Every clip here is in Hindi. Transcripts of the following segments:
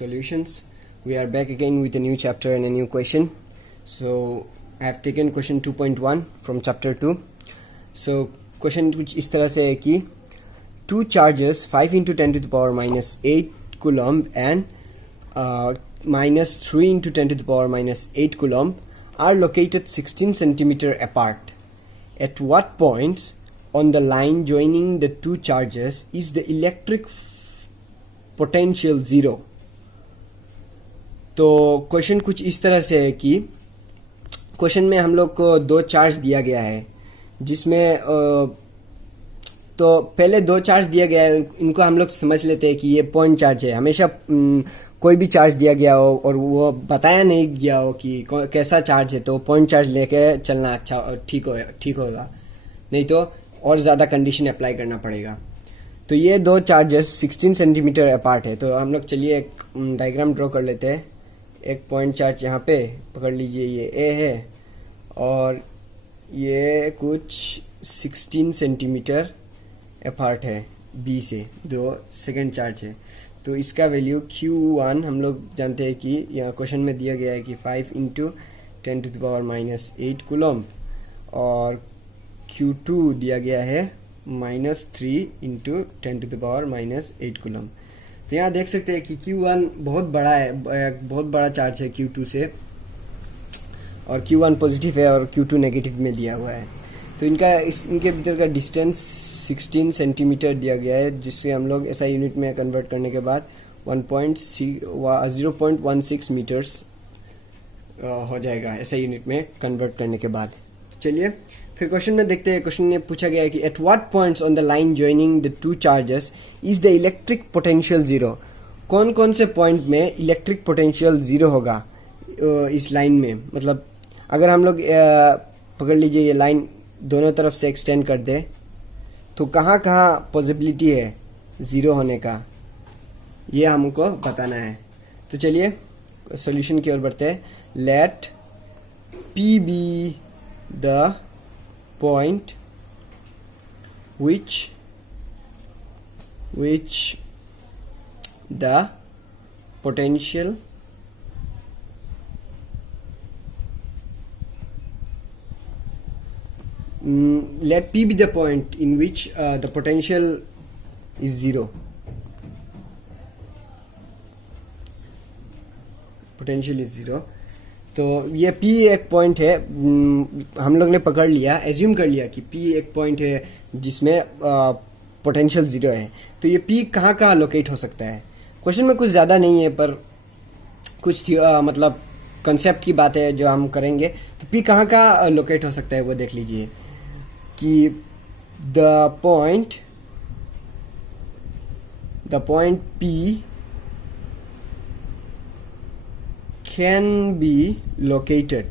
Solutions. We are back again with a new chapter and a new question. So I have taken question 2.1 from chapter 2. So question कुछ इस तरह से है कि two charges 5 into 10 to the power minus 8 coulomb and minus 3 into 10 to the power minus 8 coulomb are located 16 centimeter apart. At what points on the line joining the two charges is the electric potential zero? तो क्वेश्चन कुछ इस तरह से है कि क्वेश्चन में हम लोग को दो चार्ज दिया गया है, जिसमें तो पहले दो चार्ज दिया गया है, इनको हम लोग समझ लेते हैं कि ये पॉइंट चार्ज है. हमेशा कोई भी चार्ज दिया गया हो और वो बताया नहीं गया हो कि कैसा चार्ज है, तो पॉइंट चार्ज लेके चलना अच्छा ठीक होगा, नहीं तो और ज़्यादा कंडीशन अप्लाई करना पड़ेगा. तो ये दो चार्जेस 16 सेंटीमीटर अपार्ट है. तो हम लोग चलिए एक डायग्राम ड्रॉ कर लेते हैं. एक पॉइंट चार्ज यहाँ पे पकड़ लीजिए, ये ए है और ये कुछ 16 सेंटीमीटर अपार्ट है बी से. दो सेकंड चार्ज है, तो इसका वैल्यू Q1 हम लोग जानते हैं कि यहाँ क्वेश्चन में दिया गया है कि 5 into 10 to the power minus 8 coulomb, और Q2 दिया गया है minus 3 into 10 to the power minus 8 coulomb. तो यहाँ देख सकते हैं कि Q1 बहुत बड़ा है, बहुत बड़ा चार्ज है Q2 से, और Q1 पॉजिटिव है और Q2 नेगेटिव में दिया हुआ है. तो इनके भीतर का डिस्टेंस 16 सेंटीमीटर दिया गया है, जिससे हम लोग ऐसा यूनिट में कन्वर्ट करने के बाद 0.16 मीटर्स हो जाएगा ऐसा यूनिट में कन्वर्ट करने के बाद. चलिए फिर क्वेश्चन में देखते हैं. क्वेश्चन में पूछा गया है कि at what points on the line joining the two charges is the electric potential zero. कौन कौन से पॉइंट में इलेक्ट्रिक पोटेंशियल जीरो होगा इस लाइन में. मतलब अगर हम लोग पकड़ लीजिए ये लाइन दोनों तरफ से एक्सटेंड कर दे, तो कहाँ कहाँ पॉसिबिलिटी है ज़ीरो होने का, ये हमको बताना है. तो चलिए सॉल्यूशन की ओर बढ़ते हैं. Let P be the point which the potential let P be the point in which the potential is zero. Potential is zero. तो ये P एक पॉइंट है, हम लोग ने पकड़ लिया, एज्यूम कर लिया कि P एक पॉइंट है जिसमें पोटेंशियल जीरो है. तो ये P कहाँ कहाँ लोकेट हो सकता है. क्वेश्चन में कुछ ज़्यादा नहीं है, पर कुछ मतलब कंसेप्ट की बात है जो हम करेंगे. तो P कहाँ कहाँ लोकेट हो सकता है वो देख लीजिए कि the point P can be located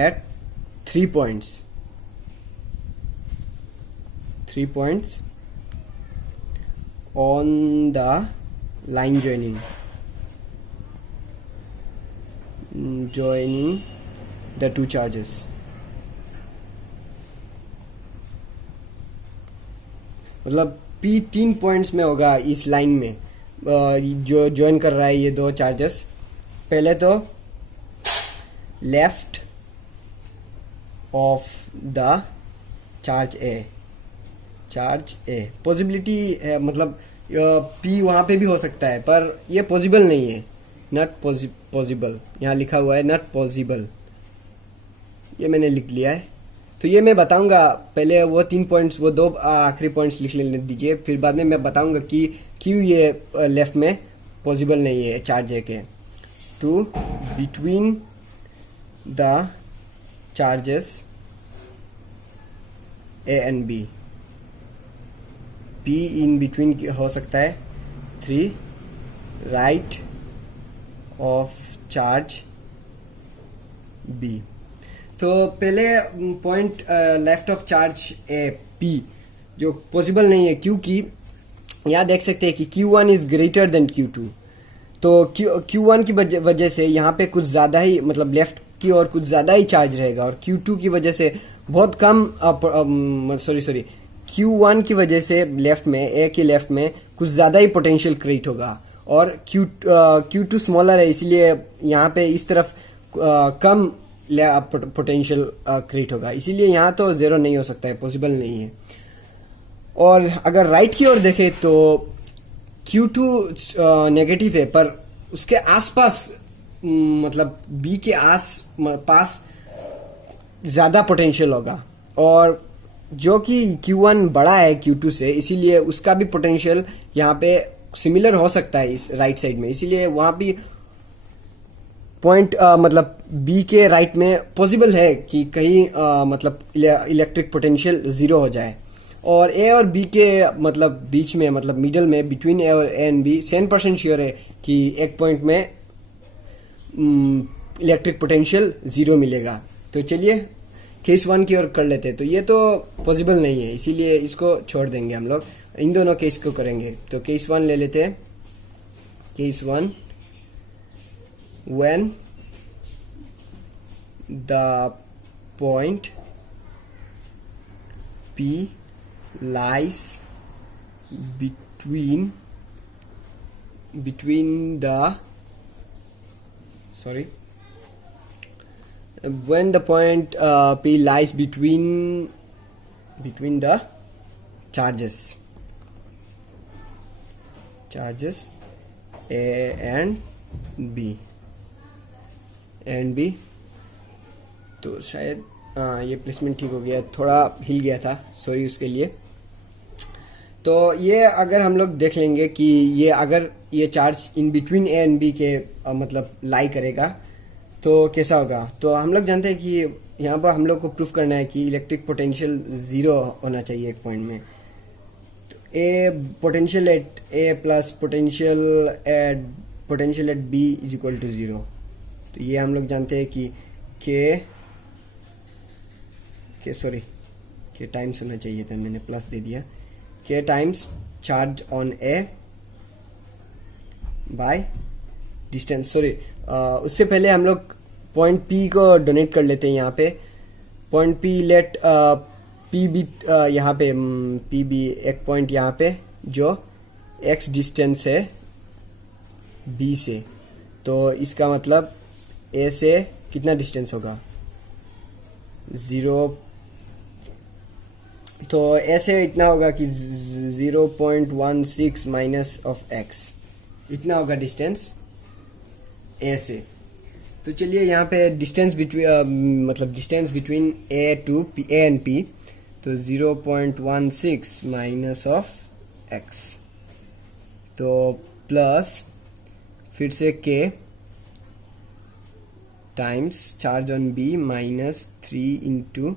at 3 points on the line joining the two charges. मतलब P 3 पॉइंट्स में होगा इस लाइन में जो ज्वाइन कर रहा है ये दो चार्जेस. पहले तो left of the charge a possibility है, मतलब P वहाँ पे भी हो सकता है, पर ये पॉसिबल नहीं है. नॉट पॉसिबल यहाँ लिखा हुआ है, नॉट पॉसिबल, ये मैंने लिख लिया है. तो ये मैं बताऊंगा. पहले वो 3 पॉइंट्स, वो दो आखिरी पॉइंट्स लिख लेने दीजिए, फिर बाद में मैं बताऊंगा कि क्यों ये लेफ्ट में पॉसिबल नहीं है चार्ज है के. To between the charges A and B, P in between हो सकता है. 3 राइट ऑफ चार्ज बी. तो पहले point left of charge A P जो पॉसिबल नहीं है, क्योंकि यहाँ देख सकते हैं कि Q1 is greater than Q2. तो Q1 की वजह से यहाँ पे कुछ ज़्यादा ही, मतलब लेफ्ट की ओर कुछ ज़्यादा ही चार्ज रहेगा, और Q2 की वजह से बहुत कम Q1 की वजह से लेफ्ट में, ए की लेफ्ट में कुछ ज़्यादा ही पोटेंशियल क्रिएट होगा, और Q2 स्मॉलर है, इसीलिए यहाँ पे इस तरफ कम पोटेंशियल क्रिएट होगा, इसीलिए यहाँ तो ज़ीरो नहीं हो सकता है, पॉसिबल नहीं है। और अगर राइट की ओर देखें तो Q2 नेगेटिव है, पर उसके आसपास मतलब B के पास ज़्यादा पोटेंशियल होगा, और जो कि Q1 बड़ा है Q2 से, इसीलिए उसका भी पोटेंशियल यहाँ पे सिमिलर हो सकता है इस राइट साइड में, इसीलिए वहाँ भी पॉइंट मतलब B के राइट में पॉसिबल है कि कहीं मतलब इलेक्ट्रिक पोटेंशियल ज़ीरो हो जाए। और A और B के मतलब बीच में, मतलब मिडल में, बिटवीन A और A एंड B 100% श्योर है कि एक पॉइंट में इलेक्ट्रिक पोटेंशियल ज़ीरो मिलेगा। तो चलिए केस 1 की ओर कर लेते हैं। तो ये तो पॉसिबल नहीं है, इसीलिए इसको छोड़ देंगे हम लोग, इन दोनों केस को करेंगे। तो केस 1 ले लेते हैं। Case 1, when the point P lies between the when the point P lies between the charges A and B तो शायद ये प्लेसमेंट ठीक हो गया, थोड़ा हिल गया था, सॉरी उसके लिए। तो ये अगर हम लोग देख लेंगे कि ये अगर ये charge in between A and B के मतलब लाई करेगा तो कैसा होगा। तो हम लोग जानते हैं कि यहाँ पर हम लोग को प्रूफ करना है कि इलेक्ट्रिक पोटेंशियल ज़ीरो होना चाहिए एक पॉइंट में। तो A potential at A plus potential at B is equal to zero. तो ये हम लोग जानते हैं कि के टाइम्स होना चाहिए था, मैंने प्लस दे दिया, के times charge on A by distance. उससे पहले हम लोग पॉइंट पी को डोनेट कर लेते हैं यहाँ पे। Point P let P B यहाँ पे पी बी एक पॉइंट यहाँ पे जो एक्स डिस्टेंस है बी से। तो इसका मतलब ए से कितना डिस्टेंस होगा, 0। तो ऐसे इतना होगा कि 0.16 माइनस ऑफ एक्स, इतना होगा डिस्टेंस ए से। तो चलिए यहाँ पे डिस्टेंस बिटवीन मतलब distance between A and P, तो 0.16 माइनस ऑफ एक्स, तो प्लस फिर से के times charge on B minus 3 into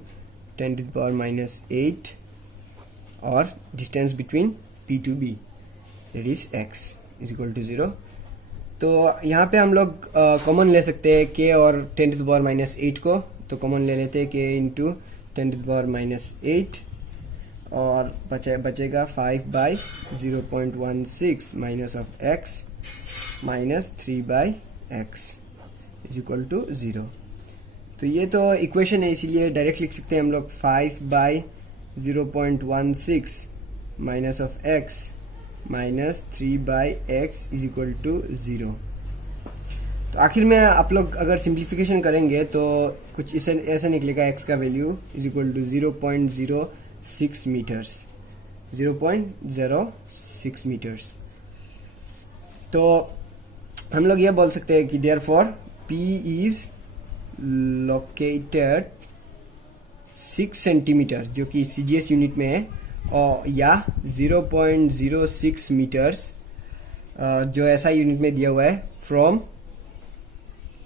10 to the power minus 8 और distance between P to B that is x is equal to 0। तो यहाँ पे हम लोग कॉमन ले सकते हैं k और 10 to the power minus 8 को, तो कॉमन ले लेते हैं k into 10 to the power minus 8 और बचेगा 5 by 0.16 minus of x minus 3 by x is equal to 0। तो ये तो इक्वेशन है, इसीलिए डायरेक्ट लिख सकते हैं हम लोग 5 by 0.16 minus of x minus 3 by x is equal to 0। तो आखिर में आप लोग अगर सिंप्लीफिकेशन करेंगे तो कुछ ऐसा निकलेगा, x का value is equal to 0.06 metres, 0.06 metres. तो हम लोग ये बोल सकते हैं कि therefore P is located 6 centimetre, जो कि CGS यूनिट में है, और या 0.06 मीटर्स जो ऐसा यूनिट में दिया हुआ है, फ्रॉम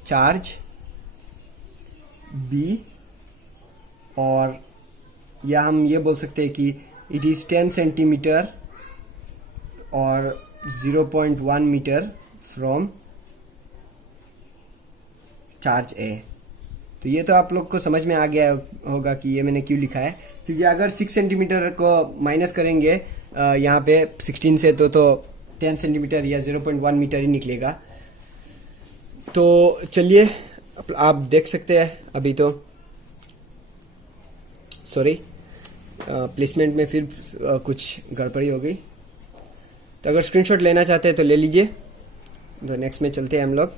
चार्ज B, और या हम ये बोल सकते हैं कि इट इज 10 सेंटीमीटर और 0.1 मीटर फ्रॉम चार्ज A। तो ये तो आप लोग को समझ में आ गया होगा कि ये मैंने क्यों लिखा है, क्योंकि अगर 6 सेंटीमीटर को माइनस करेंगे यहाँ पे 16 से तो 10 सेंटीमीटर या 0.1 मीटर ही निकलेगा। तो चलिए आप देख सकते हैं, अभी तो सॉरी प्लेसमेंट में फिर कुछ गड़बड़ी हो गई। तो अगर स्क्रीनशॉट लेना चाहते हैं तो ले लीजिए। तो नेक्स्ट में चलते हैं हम लोग।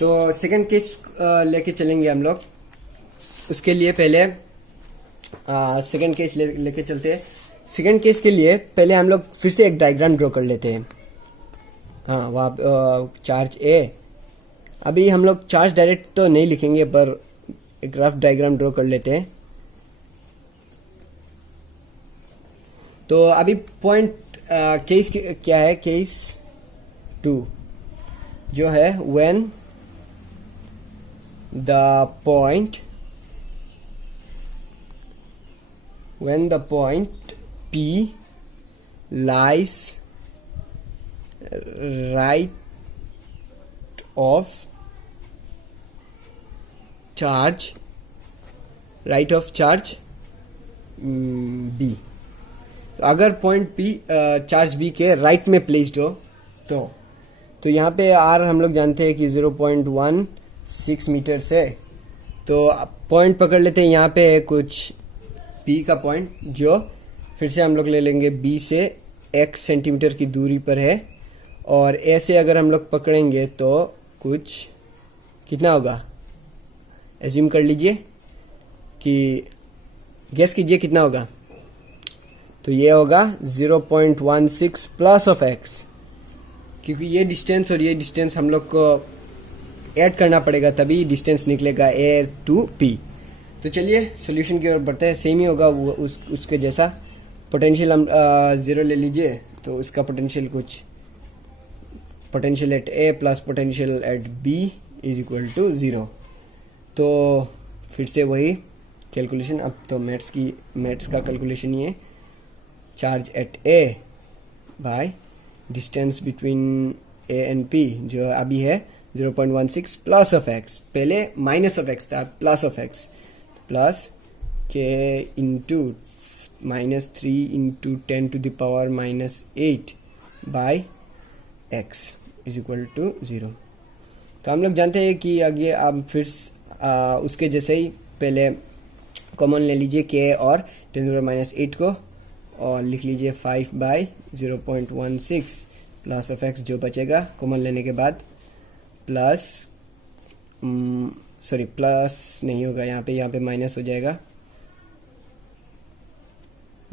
तो सेकंड केस लेके चलेंगे हम लोग। उसके लिए पहले सेकंड केस लेके चलते हैं। सेकंड केस के लिए पहले हम लोग फिर से एक डायग्राम ड्रॉ कर लेते हैं। हाँ, वहाँ चार्ज ए, अभी हम लोग चार्ज डायरेक्ट तो नहीं लिखेंगे पर एक रफ डायग्राम ड्रॉ कर लेते हैं। तो अभी पॉइंट केस क्या है, केस 2 जो है when the point P lies right of charge B। तो अगर पॉइंट P चार्ज B के राइट में प्लेस्ड हो तो यहाँ पे R हम लोग जानते हैं कि 0.16 मीटर से। तो पॉइंट पकड़ लेते हैं, यहाँ पे है कुछ P का पॉइंट जो फिर से हम लोग ले लेंगे B से x सेंटीमीटर की दूरी पर है, और A से अगर हम लोग पकड़ेंगे तो कुछ कितना होगा, एज्यूम कर लीजिए कि गेस कीजिए कितना होगा। तो ये होगा 0.16 प्लस ऑफ x, क्योंकि ये डिस्टेंस और ये डिस्टेंस हम लोग को ऐड करना पड़ेगा तभी डिस्टेंस निकलेगा A to P। तो चलिए सॉल्यूशन की ओर बढ़ते हैं। सेम ही होगा वो उसके जैसा। पोटेंशियल हम 0 ले लीजिए, तो उसका potential potential at A plus potential at B is equal to 0। तो फिर से वही कैलकुलेशन, अब तो मैथ्स का कैलकुलेशन ही है। Charge at A by distance between A and P जो अभी है 0.16 प्लस ऑफ x, पहले माइनस ऑफ x था, plus of x, plus k into -3 into 10 to the power -8 by x is equal to 0। तो हम लोग जानते हैं कि आगे आप फिर उसके जैसे ही पहले कॉमन ले लीजिए k और 10⁻⁸ को, और लिख लीजिए 5 बाय 0.16 प्लस ऑफ x जो बचेगा कॉमन लेने के बाद, प्लस सॉरी प्लस नहीं होगा यहाँ पे माइनस हो जाएगा,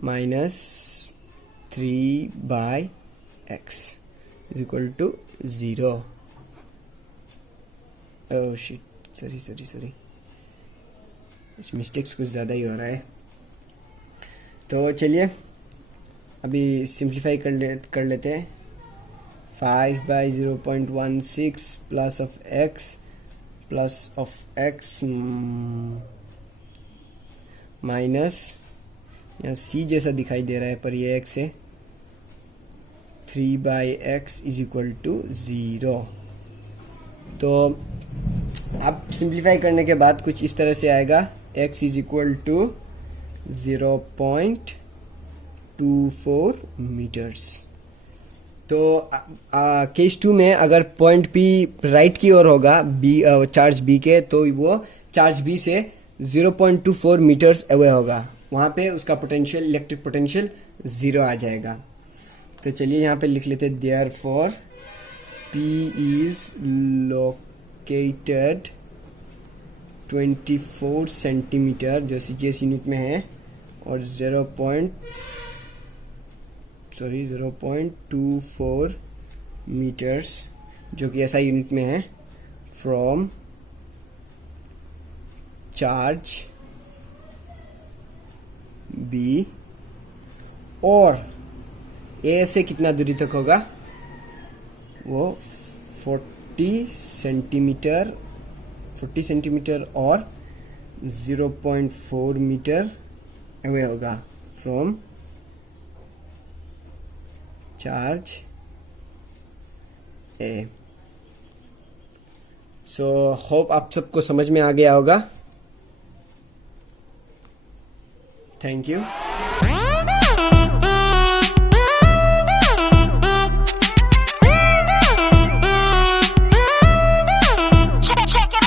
-3 by x is equal to 0। Oh shit, sorry इस मिस्टेक्स कुछ ज़्यादा ही हो रहा है। तो चलिए अभी सिंप्लीफाई कर लेते हैं। 5 by 0.16 plus of x minus, यहाँ c जैसा दिखाई दे रहा है पर ये x है, 3 by x is equal to 0। तो अब सिंप्लीफाई करने के बाद कुछ इस तरह से आएगा, x is equal to 0.24 metres. तो केस 2 में अगर पॉइंट P राइट की ओर होगा चार्ज B के, तो वो चार्ज B से 0.24 मीटर्स अवे होगा, वहाँ पे उसका पोटेंशियल, इलेक्ट्रिक पोटेंशियल 0 आ जाएगा। तो चलिए यहाँ पे लिख लेते, therefore P is located 24 centimetre जो CGS यूनिट में है, और 0.24 मीटर्स जो कि SI यूनिट में है, फ्रॉम चार्ज B, और A से कितना दूरी तक होगा, वो 40 सेंटीमीटर और 0.4 मीटर अवे होगा from charge A। So hope आप सबको समझ में आ गया होगा। Thank you.